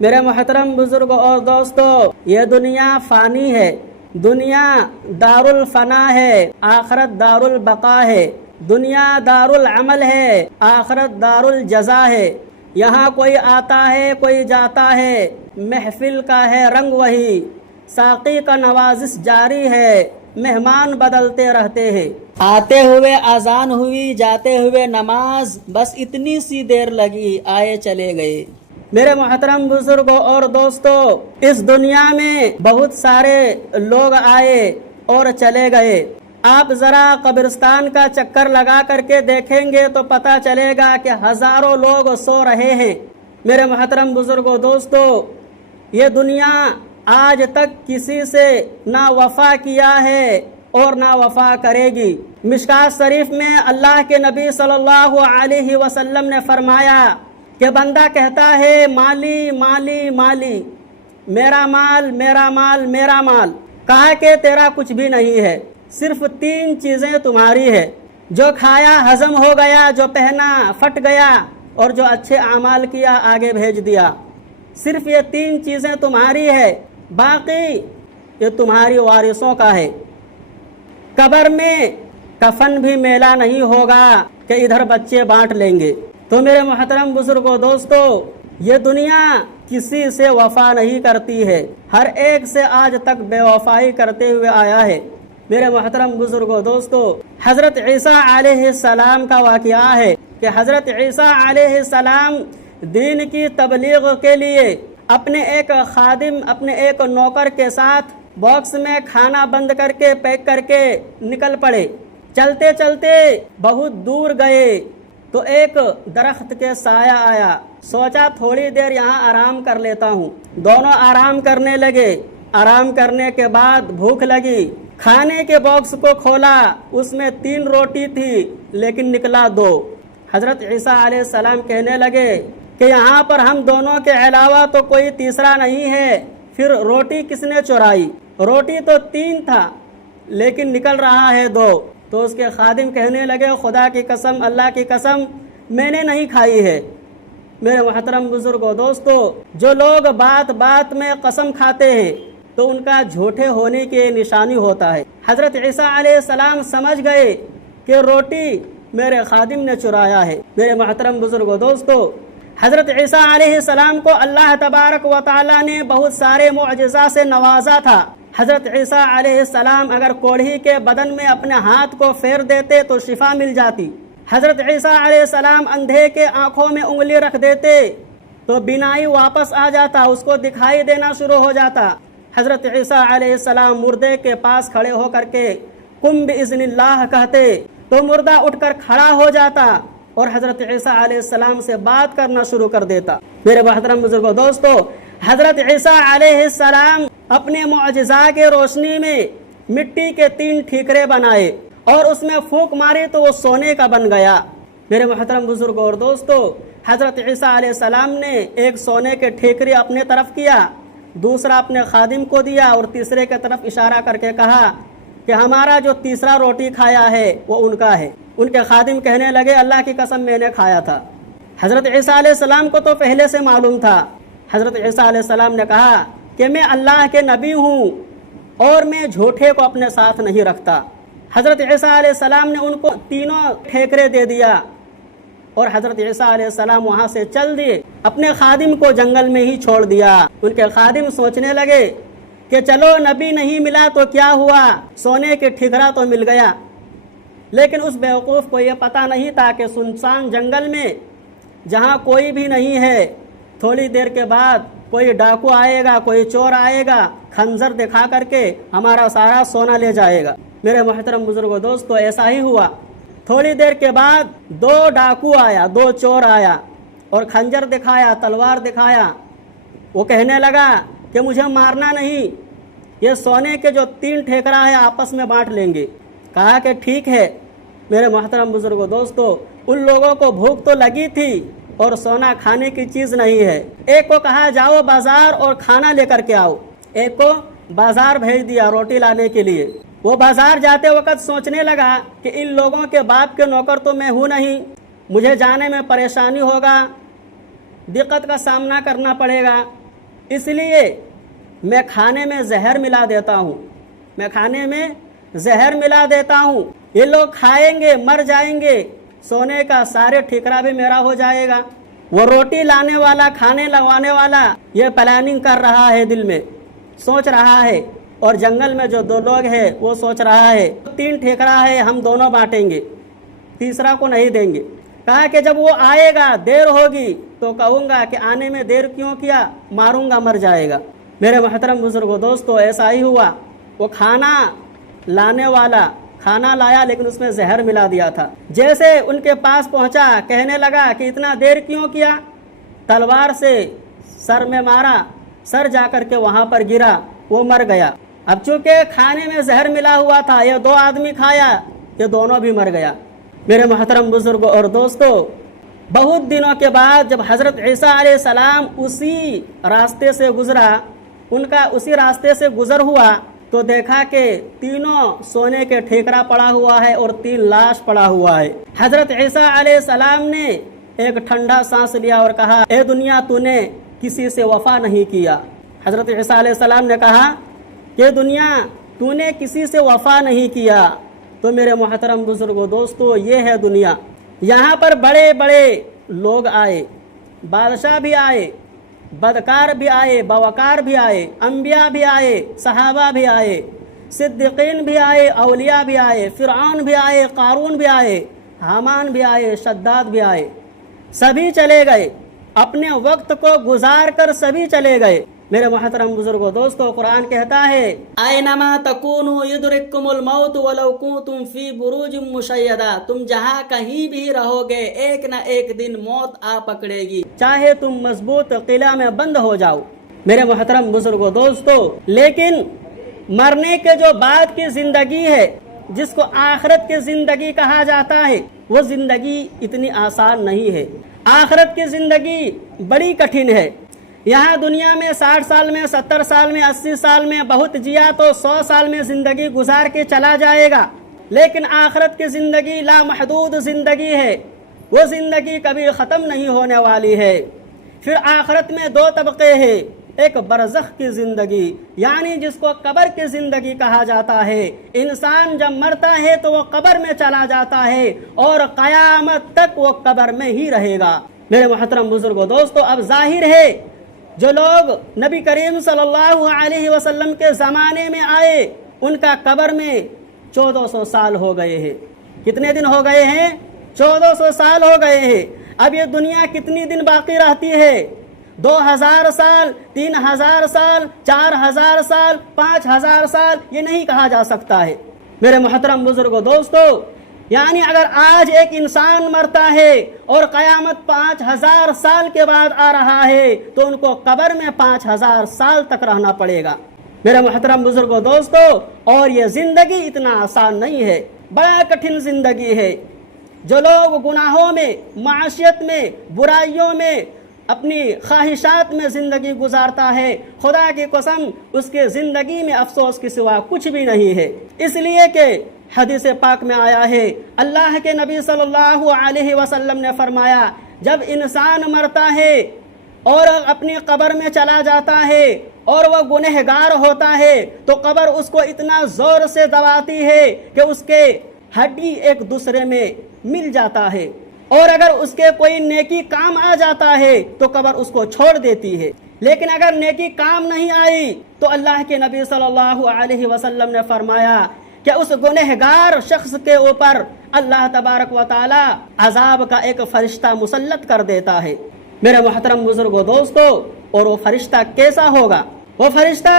میرے محترم بزرگوں اور دوستوں، یہ دنیا فانی ہے، دنیا دار الفنا ہے، آخرت دار البقا ہے، دنیا دار العمل ہے، آخرت دار الجزا ہے۔ یہاں کوئی آتا ہے کوئی جاتا ہے، محفل کا ہے رنگ وہی، ساقی کا نوازش جاری ہے، مہمان بدلتے رہتے ہیں۔ آتے ہوئے اذان ہوئی، جاتے ہوئے نماز، بس اتنی سی دیر لگی، آئے چلے گئے۔ میرے محترم بزرگوں اور دوستوں، اس دنیا میں بہت سارے لوگ آئے اور چلے گئے۔ آپ ذرا قبرستان کا چکر لگا کر کے دیکھیں گے تو پتہ چلے گا کہ ہزاروں لوگ سو رہے ہیں۔ میرے محترم بزرگوں دوستوں، یہ دنیا آج تک کسی سے نہ وفا کیا ہے اور نہ وفا کرے گی۔ مشکات شریف میں اللہ کے نبی صلی اللہ علیہ وسلم نے فرمایا کہ بندہ کہتا ہے مالی مالی مالی، میرا مال میرا مال میرا مال، کہا کہ تیرا کچھ بھی نہیں ہے، صرف 3 چیزیں تمہاری ہے، جو کھایا ہضم ہو گیا، جو پہنا پھٹ گیا، اور جو اچھے اعمال کیا آگے بھیج دیا۔ صرف یہ 3 چیزیں تمہاری ہے، باقی یہ تمہاری وارثوں کا ہے۔ قبر میں کفن بھی میلا نہیں ہوگا کہ ادھر بچے بانٹ لیں گے۔ تو میرے محترم بزرگوں دوستوں، یہ دنیا کسی سے وفا نہیں کرتی ہے، ہر ایک سے آج تک بے وفائی کرتے ہوئے آیا ہے۔ میرے محترم بزرگوں دوستوں، حضرت عیسیٰ علیہ السلام کا واقعہ ہے کہ حضرت عیسیٰ علیہ السلام دین کی تبلیغ کے لیے اپنے ایک خادم، اپنے ایک نوکر کے ساتھ باکس میں کھانا بند کر کے پیک کر کے نکل پڑے۔ چلتے چلتے بہت دور گئے تو ایک درخت کے سایہ آیا، سوچا تھوڑی دیر یہاں آرام کر لیتا ہوں۔ دونوں آرام کرنے لگے۔ آرام کرنے کے بعد بھوک لگی، کھانے کے باکس کو کھولا، اس میں 3 روٹی تھی لیکن نکلا 2۔ حضرت عیسیٰ علیہ السلام کہنے لگے کہ یہاں پر ہم دونوں کے علاوہ تو کوئی تیسرا نہیں ہے، پھر روٹی کس نے چرائی؟ روٹی تو 3 تھا لیکن نکل رہا ہے 2۔ تو اس کے خادم کہنے لگے خدا کی قسم، اللہ کی قسم، میں نے نہیں کھائی ہے۔ میرے محترم بزرگوں دوستو، جو لوگ بات بات میں قسم کھاتے ہیں تو ان کا جھوٹے ہونے کی نشانی ہوتا ہے۔ حضرت عیسیٰ علیہ السلام سمجھ گئے کہ روٹی میرے خادم نے چرایا ہے۔ میرے محترم بزرگوں دوستو، حضرت عیسیٰ علیہ السلام کو اللہ تبارک و تعالی نے بہت سارے معجزات سے نوازا تھا۔ حضرت عیسیٰ علیہ السلام اگر کوڑھی کے بدن میں اپنے ہاتھ کو پھیر دیتے تو شفا مل جاتی۔ حضرت عیسیٰ علیہ السلام اندھے کے آنکھوں میں انگلی رکھ دیتے تو بینائی واپس آ جاتا، اس کو دکھائی دینا شروع ہو جاتا۔ حضرت عیسیٰ علیہ السلام مردے کے پاس کھڑے ہو کر کے قم بإذن اللہ کہتے تو مردہ اٹھ کر کھڑا ہو جاتا اور حضرت عیسیٰ علیہ السلام سے بات کرنا شروع کر دیتا۔ میرے محترم بزرگوں دوستو، حضرت عیسیٰ علیہ السلام اپنے معجزات کے روشنی میں مٹی کے 3 ٹھیکرے بنائے اور اس میں پھونک ماری تو وہ سونے کا بن گیا۔ میرے محترم بزرگوں اور دوستو، حضرت عیسیٰ علیہ السلام نے ایک سونے کے ٹھیکری اپنے طرف کیا، دوسرا اپنے خادم کو دیا اور تیسرے کی طرف اشارہ کر کے کہا کہ ہمارا جو تیسرا روٹی کھایا ہے وہ ان کا ہے۔ ان کے خادم کہنے لگے اللہ کی قسم میں نے کھایا تھا۔ حضرت عیسیٰ علیہ السلام کو تو پہلے سے معلوم تھا۔ حضرت عیسیٰ علیہ السلام نے کہا کہ میں اللہ کے نبی ہوں اور میں جھوٹے کو اپنے ساتھ نہیں رکھتا۔ حضرت عیسیٰ علیہ السلام نے ان کو 3 ٹھیکرے دے دیا اور حضرت عیسیٰ علیہ السلام وہاں سے چل دیے، اپنے خادم کو جنگل میں ہی چھوڑ دیا۔ ان کے خادم سوچنے لگے کہ چلو نبی نہیں ملا تو کیا ہوا، سونے کے ٹھیکرا تو مل گیا۔ لیکن اس بیوقوف کو یہ پتہ نہیں تھا کہ سنسان جنگل میں جہاں کوئی بھی نہیں ہے، تھوڑی دیر کے بعد کوئی ڈاکو آئے گا، کوئی چور آئے گا، خنجر دکھا کر کے ہمارا سارا سونا لے جائے گا۔ میرے محترم بزرگوں دوستو، ایسا ہی ہوا۔ تھوڑی دیر کے بعد 2 ڈاکو آیا، 2 چور آیا اور خنجر دکھایا، تلوار دکھایا۔ وہ کہنے لگا کہ مجھے مارنا نہیں، یہ سونے کے جو 3 ٹھیکرا ہے آپس میں بانٹ لیں گے۔ کہا کہ ٹھیک ہے۔ میرے محترم بزرگوں دوستو، ان لوگوں کو بھوک تو لگی تھی اور سونا کھانے کی چیز نہیں ہے۔ ایک کو کہا جاؤ بازار اور کھانا لے کر کے آؤ، ایک کو بازار بھیج دیا روٹی لانے کے لیے۔ وہ بازار جاتے وقت سوچنے لگا کہ ان لوگوں کے باپ کے نوکر تو میں ہوں نہیں، مجھے جانے میں پریشانی ہوگا، دقت کا سامنا کرنا پڑے گا، اس لیے میں کھانے میں زہر ملا دیتا ہوں، میں کھانے میں زہر ملا دیتا ہوں، یہ لوگ کھائیں گے مر جائیں گے، سونے کا سارے ٹھکرا بھی میرا ہو جائے گا۔ وہ روٹی لانے والا، کھانے لگوانے والا یہ پلاننگ کر رہا ہے، دل میں سوچ رہا ہے، اور جنگل میں جو 2 لوگ ہیں وہ سوچ رہا ہے 3 ٹھیکرا ہے، ہم دونوں بانٹیں گے، تیسرا کو نہیں دیں گے۔ کہا کہ جب وہ آئے گا دیر ہوگی تو کہوں گا کہ آنے میں دیر کیوں کیا، ماروں گا مر جائے گا۔ میرے محترم بزرگوں دوستو، ایسا ہی ہوا، وہ کھانا لانے والا کھانا لایا لیکن اس میں زہر ملا دیا تھا۔ جیسے ان کے پاس پہنچا کہنے لگا کہ اتنا دیر کیوں کیا، تلوار سے سر میں مارا، سر جا کر کے وہاں پر گرا، وہ مر گیا۔ اب چونکہ کھانے میں زہر ملا ہوا تھا، یہ 2 آدمی کھایا، یہ دونوں بھی مر گیا۔ میرے محترم بزرگوں اور دوستو، بہت دنوں کے بعد جب حضرت عیسیٰ علیہ السلام اسی راستے سے گزرا، ان کا اسی راستے سے گزر ہوا، تو دیکھا کہ تینوں سونے کے ٹھیکرا پڑا ہوا ہے اور 3 لاش پڑا ہوا ہے۔ حضرت عیسیٰ علیہ السلام نے ایک ٹھنڈا سانس لیا اور کہا، اے دنیا تو نے کسی سے وفا نہیں کیا۔ حضرت عیسیٰ علیہ السلام نے کہا کہ دنیا تو نے کسی سے وفا نہیں کیا۔ تو میرے محترم بزرگوں دوستو، یہ ہے دنیا۔ یہاں پر بڑے بڑے لوگ آئے، بادشاہ بھی آئے، بدکار بھی آئے، بوقار بھی آئے، انبیاء بھی آئے، صحابہ بھی آئے، صدیقین بھی آئے، اولیاء بھی آئے، فرعون بھی آئے، قارون بھی آئے، حامان بھی آئے، شداد بھی آئے، سبھی چلے گئے، اپنے وقت کو گزار کر سبھی چلے گئے۔ میرے محترم بزرگوں دوستو، قرآن کہتا ہے، اینما تکونوا یدرککم الموت ولو کنتم فی بروج مشیدہ، تم جہاں کہیں بھی رہو گے ایک نہ ایک دن موت آ پکڑے گی، چاہے تم مضبوط قلعہ میں بند ہو جاؤ۔ میرے محترم بزرگوں دوستو، لیکن مرنے کے جو بعد کی زندگی ہے، جس کو آخرت کی زندگی کہا جاتا ہے، وہ زندگی اتنی آسان نہیں ہے۔ آخرت کی زندگی بڑی کٹھن ہے۔ یہاں دنیا میں 60 سال میں، 70 سال میں، 80 سال میں بہت جیا تو 100 سال میں زندگی گزار کے چلا جائے گا، لیکن آخرت کی زندگی لامحدود زندگی ہے، وہ زندگی کبھی ختم نہیں ہونے والی ہے۔ پھر آخرت میں 2 طبقے ہیں، ایک برزخ کی زندگی، یعنی جس کو قبر کی زندگی کہا جاتا ہے۔ انسان جب مرتا ہے تو وہ قبر میں چلا جاتا ہے اور قیامت تک وہ قبر میں ہی رہے گا۔ میرے محترم بزرگوں دوستو، اب ظاہر ہے جو لوگ نبی کریم صلی اللہ علیہ وسلم کے زمانے میں آئے، ان کا قبر میں 1400 سال ہو گئے ہیں۔ کتنے دن ہو گئے ہیں؟ 1400 سال ہو گئے ہیں۔ اب یہ دنیا کتنی دن باقی رہتی ہے؟ 2000 سال، 3000 سال، 4000 سال، 5000 سال، یہ نہیں کہا جا سکتا ہے۔ میرے محترم بزرگوں دوستو، یعنی اگر آج ایک انسان مرتا ہے اور قیامت 5000 سال کے بعد آ رہا ہے تو ان کو قبر میں 5000 سال تک رہنا پڑے گا۔ میرے محترم بزرگوں دوستو، اور یہ زندگی اتنا آسان نہیں ہے، بڑا کٹھن زندگی ہے۔ جو لوگ گناہوں میں، معاشیت میں، برائیوں میں، اپنی خواہشات میں زندگی گزارتا ہے، خدا کی قسم اس کے زندگی میں افسوس کے سوا کچھ بھی نہیں ہے۔ اس لیے کہ حدیث پاک میں آیا ہے، اللہ کے نبی صلی اللہ علیہ وسلم نے فرمایا، جب انسان مرتا ہے اور اپنی قبر میں چلا جاتا ہے اور وہ گنہگار ہوتا ہے تو قبر اس کو اتنا زور سے دباتی ہے کہ اس کے ہڈی ایک دوسرے میں مل جاتا ہے، اور اگر اس کے کوئی نیکی کام آ جاتا ہے تو قبر اس کو چھوڑ دیتی ہے۔ لیکن اگر نیکی کام نہیں آئی تو اللہ کے نبی صلی اللہ علیہ وسلم نے فرمایا کہ اس گنہگار شخص کے اوپر اللہ تبارک و تعالی عذاب کا ایک فرشتہ مسلط کر دیتا ہے۔ میرے محترم بزرگوں دوستو، اور وہ فرشتہ کیسا ہوگا؟ وہ فرشتہ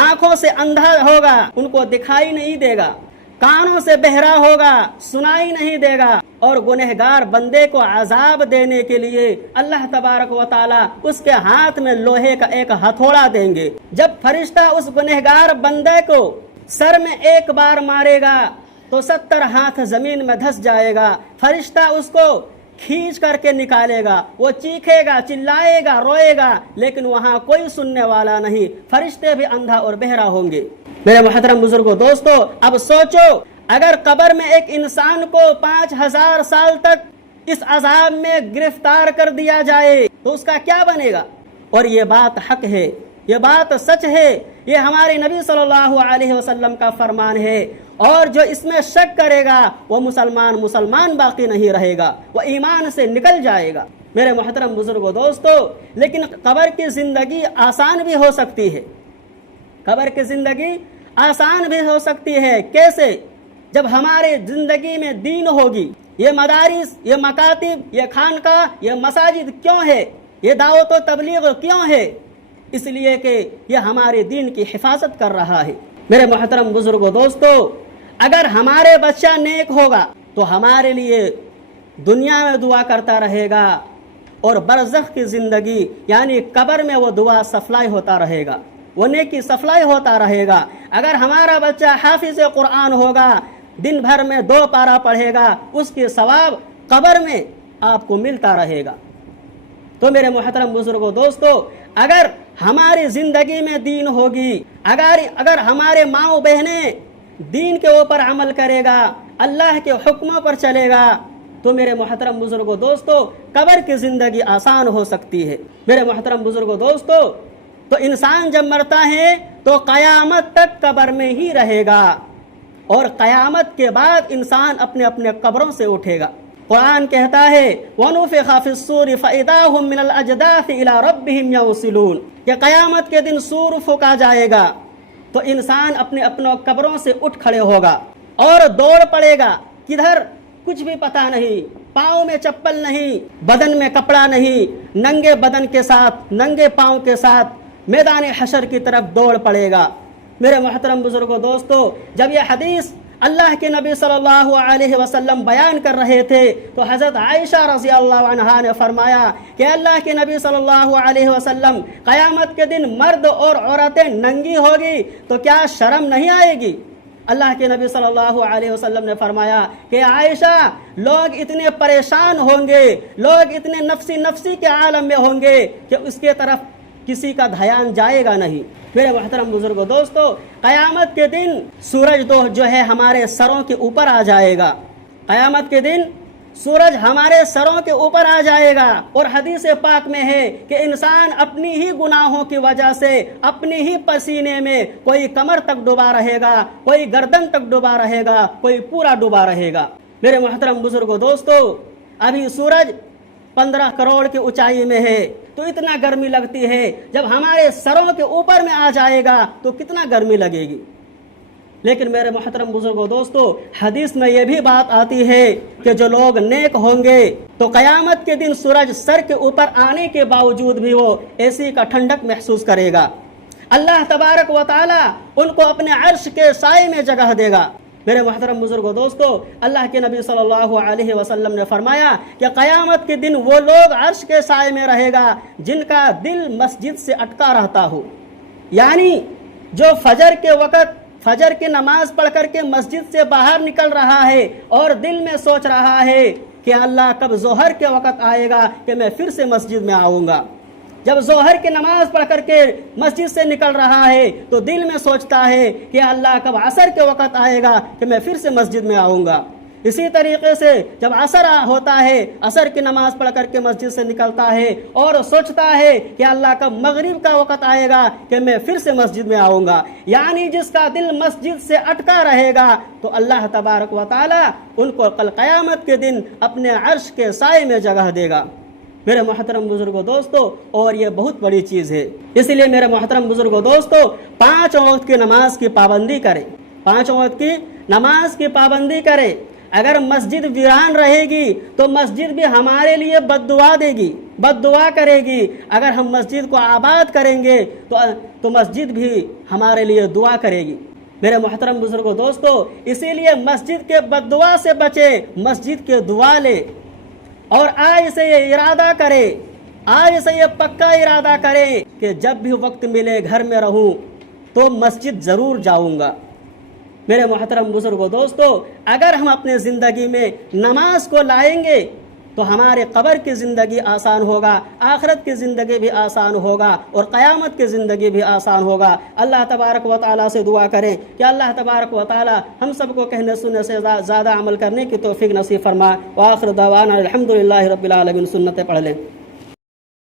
آنکھوں سے اندھا ہوگا، ان کو دکھائی نہیں دے گا، کانوں سے بہرا ہوگا، سنائی نہیں دے گا، اور گنہگار بندے کو عذاب دینے کے لیے اللہ تبارک و تعالی اس کے ہاتھ میں لوہے کا ایک ہتھوڑا دیں گے۔ جب فرشتہ اس گنہگار بندے کو سر میں ایک بار مارے گا تو 70 ہاتھ زمین میں دھس جائے گا۔ فرشتہ اس کو کھینچ کر کے نکالے گا، وہ چیخے گا، چلائے گا، روئے گا، لیکن وہاں کوئی سننے والا نہیں، فرشتے بھی اندھا اور بہرا ہوں گے۔ میرے محترم بزرگوں دوستو، اب سوچو اگر قبر میں ایک انسان کو 5000 سال تک اس عذاب میں گرفتار کر دیا جائے تو اس کا کیا بنے گا؟ اور یہ بات حق ہے، یہ بات سچ ہے، یہ ہمارے نبی صلی اللہ علیہ وسلم کا فرمان ہے، اور جو اس میں شک کرے گا وہ مسلمان باقی نہیں رہے گا، وہ ایمان سے نکل جائے گا۔ میرے محترم بزرگوں دوستو، لیکن قبر کی زندگی آسان بھی ہو سکتی ہے، قبر کی زندگی آسان بھی ہو سکتی ہے۔ کیسے؟ جب ہمارے زندگی میں دین ہوگی۔ یہ مدارس، یہ مکاتب، یہ خانقاہ، یہ مساجد کیوں ہے؟ یہ دعوت و تبلیغ کیوں ہے؟ اس لیے کہ یہ ہمارے دین کی حفاظت کر رہا ہے۔ میرے محترم بزرگوں دوستو، اگر ہمارے بچہ نیک ہوگا تو ہمارے لیے دنیا میں دعا کرتا رہے گا، اور برزخ کی زندگی یعنی قبر میں وہ دعا سپلائی ہوتا رہے گا، وہ نیکی سپلائی ہوتا رہے گا۔ اگر ہمارا بچہ حافظ قرآن ہوگا، دن بھر میں 2 پارہ پڑھے گا، اس کے ثواب قبر میں آپ کو ملتا رہے گا۔ تو میرے محترم بزرگوں دوستو، اگر ہماری زندگی میں دین ہوگی، اگر ہمارے ماؤں بہنیں دین کے اوپر عمل کرے گا، اللہ کے حکموں پر چلے گا، تو میرے محترم بزرگوں دوستو قبر کی زندگی آسان ہو سکتی ہے۔ میرے محترم بزرگوں دوستو، تو انسان جب مرتا ہے تو قیامت تک قبر میں ہی رہے گا، اور قیامت کے بعد انسان اپنے اپنے قبروں سے اٹھے گا۔ قرآن کہتا ہے وَنُفِخَ فِي الصُّورِ فَإِذَا هُم مِّنَ الْأَجْدَاثِ إِلَىٰ رَبِّهِمْ يَنسِلُونَ کہ قیامت کے دن سور پھونکا جائے گا تو انسان اپنے قبروں سے اٹھ کھڑے ہوگا اور دوڑ پڑے گا۔ کدھر؟ کچھ بھی پتہ نہیں، پاؤں میں چپل نہیں، بدن میں کپڑا نہیں، ننگے بدن کے ساتھ، ننگے پاؤں کے ساتھ میدان حشر کی طرف دوڑ پڑے گا۔ میرے محترم بزرگوں دوستو، جب یہ حدیث اللہ کے نبی صلی اللہ علیہ وسلم بیان کر رہے تھے تو حضرت عائشہ رضی اللہ عنہا نے فرمایا کہ اللہ کے نبی صلی اللہ علیہ وسلم، قیامت کے دن مرد اور عورتیں ننگی ہوگی تو کیا شرم نہیں آئے گی؟ اللہ کے نبی صلی اللہ علیہ وسلم نے فرمایا کہ عائشہ، لوگ اتنے پریشان ہوں گے، لوگ اتنے نفسی کے عالم میں ہوں گے کہ اس کے طرف کسی کا دھیان جائے گا نہیں۔ میرے محترم بزرگوں دوستو، قیامت کے دن سورج جو ہے ہمارے سروں کے اوپر آ جائے گا۔ قیامت کے دن سورج ہمارے سروں کے اوپر آ جائے گا، اور حدیث پاک میں ہے کہ انسان اپنی ہی گناہوں کی وجہ سے اپنی ہی پسینے میں کوئی کمر تک ڈوبا رہے گا، کوئی گردن تک ڈوبا رہے گا، کوئی پورا ڈوبا رہے گا۔ میرے محترم بزرگوں دوستو، ابھی سورج 15 کروڑ کی اونچائی میں ہے تو اتنا گرمی لگتی ہے، جب ہمارے سروں کے اوپر میں آ جائے گا تو کتنا گرمی لگے گی۔ لیکن میرے محترم بزرگوں دوستو، حدیث میں یہ بھی بات آتی ہے کہ جو لوگ نیک ہوں گے تو قیامت کے دن سورج سر کے اوپر آنے کے باوجود بھی وہ اے سی کا ٹھنڈک محسوس کرے گا۔ اللہ تبارک و تعالی ان کو اپنے عرش کے سائے میں جگہ دے گا۔ میرے محترم بزرگوں دوستو، اللہ کے نبی صلی اللہ علیہ وسلم نے فرمایا کہ قیامت کے دن وہ لوگ عرش کے سائے میں رہے گا جن کا دل مسجد سے اٹکا رہتا ہو، یعنی جو فجر کے وقت فجر کی نماز پڑھ کر کے مسجد سے باہر نکل رہا ہے اور دل میں سوچ رہا ہے کہ اللہ کب ظہر کے وقت آئے گا کہ میں پھر سے مسجد میں آؤں گا۔ جب ظہر کی نماز پڑھ کر کے مسجد سے نکل رہا ہے تو دل میں سوچتا ہے کہ اللہ کب عصر کے وقت آئے گا کہ میں پھر سے مسجد میں آؤں گا۔ اسی طریقے سے جب عصر ہوتا ہے، عصر کی نماز پڑھ کر کے مسجد سے نکلتا ہے اور سوچتا ہے کہ اللہ کب مغرب کا وقت آئے گا کہ میں پھر سے مسجد میں آؤں گا۔ یعنی جس کا دل مسجد سے اٹکا رہے گا تو اللہ تبارک و تعالی ان کو کل قیامت کے دن اپنے عرش کے سائے میں جگہ دے گا۔ میرے محترم بزرگوں دوستو، اور یہ بہت بڑی چیز ہے، اس لیے میرے محترم بزرگوں دوستو 5 وقت کی نماز کی پابندی کریں، 5 وقت کی نماز کی پابندی کریں۔ اگر مسجد ویران رہے گی تو مسجد بھی ہمارے لیے بد دعا دے گی، بد دعا کرے گی۔ اگر ہم مسجد کو آباد کریں گے تو مسجد بھی ہمارے لیے دعا کرے گی۔ میرے محترم بزرگوں دوستو، اسی لیے مسجد کے بد دعا سے بچے، مسجد کے دعا لے، اور آج سے یہ ارادہ کرے، آج سے یہ پکا ارادہ کرے کہ جب بھی وقت ملے گھر میں رہوں تو مسجد ضرور جاؤں گا۔ میرے محترم بزرگوں دوستو، اگر ہم اپنے زندگی میں نماز کو لائیں گے تو ہمارے قبر کی زندگی آسان ہوگا، آخرت کی زندگی بھی آسان ہوگا، اور قیامت کی زندگی بھی آسان ہوگا۔ اللہ تبارک و تعالیٰ سے دعا کریں کہ اللہ تبارک و تعالیٰ ہم سب کو کہنے سننے سے زیادہ عمل کرنے کی توفیق نصیب فرمائے۔ وآخر دعوانا الحمدللہ رب العالمین۔ سنتیں پڑھ لیں۔